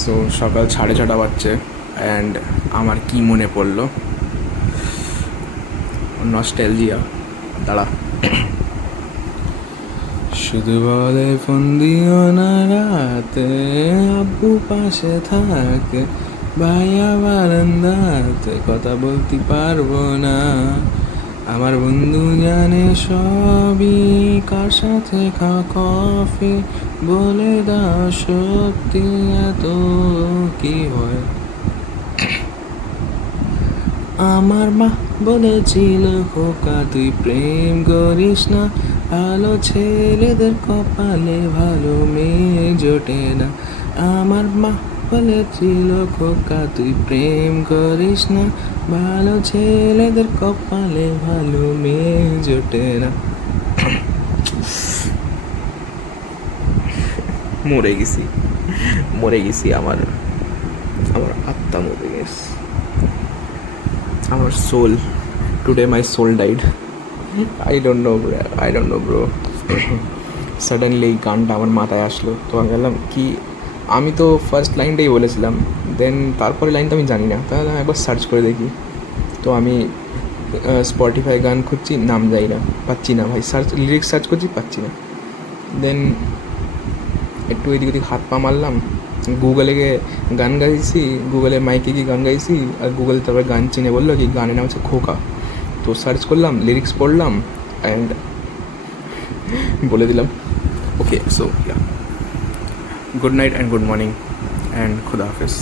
So সকাল 6:30 বাজছে and আমার কি মনে পড়লো, নস্টালজিয়া। দাঁড়া, শুধু বলে ফোন দিও না রাতে, আব্বু পাশে থাকে, ভাইয়া বারান্দাতে, কথা বলতে পারবো না। আমার বন্ধু জানে সবই, কার সাথে খাওয়া কফি, বলে দাও সত্যি এত কি হয়। আমার মা বলেছিল, খোকা তুই প্রেম করিস না, ভালো ছেলেদের কপালে ভালো মেয়ে জোটে না। আমার মা বলেছিল, খোকা তুই প্রেম করিস না, ভালো ছেলেদের কপালে ভালো মেয়ে জোটে না। মরে গেছি, মরে গেছি, আমার আমার আত্মা মরে গেছে, আমার soul. Today my soul died. I don't know bro. Suddenly এই গানটা আমার মাথায় আসলো, তো আমি বললাম কি, আমি তো ফার্স্ট লাইনটাই বলেছিলাম, দেন তারপরে লাইনটা আমি জানি না, তাহলে আমি একবার সার্চ করে দেখি। তো আমি স্পটিফাই গান খুঁজছি, নাম যাই না, পাচ্ছি না ভাই, লিরিক্স সার্চ করছি, পাচ্ছি না। দেন একটু এদিক ওদিক হাত পা মারলাম, গুগলে গিয়ে গান গাইছি, গুগলে মাইকে গিয়ে গান গাইছি, আর গুগল তারপরে গান চিনে বললো কি গানের নাম হচ্ছে খোকা। তো সার্চ করলাম, লিরিক্স পড়লাম, অ্যান্ড বলে দিলাম। Okay, so yeah, good night and good morning and খুদা হাফেজ।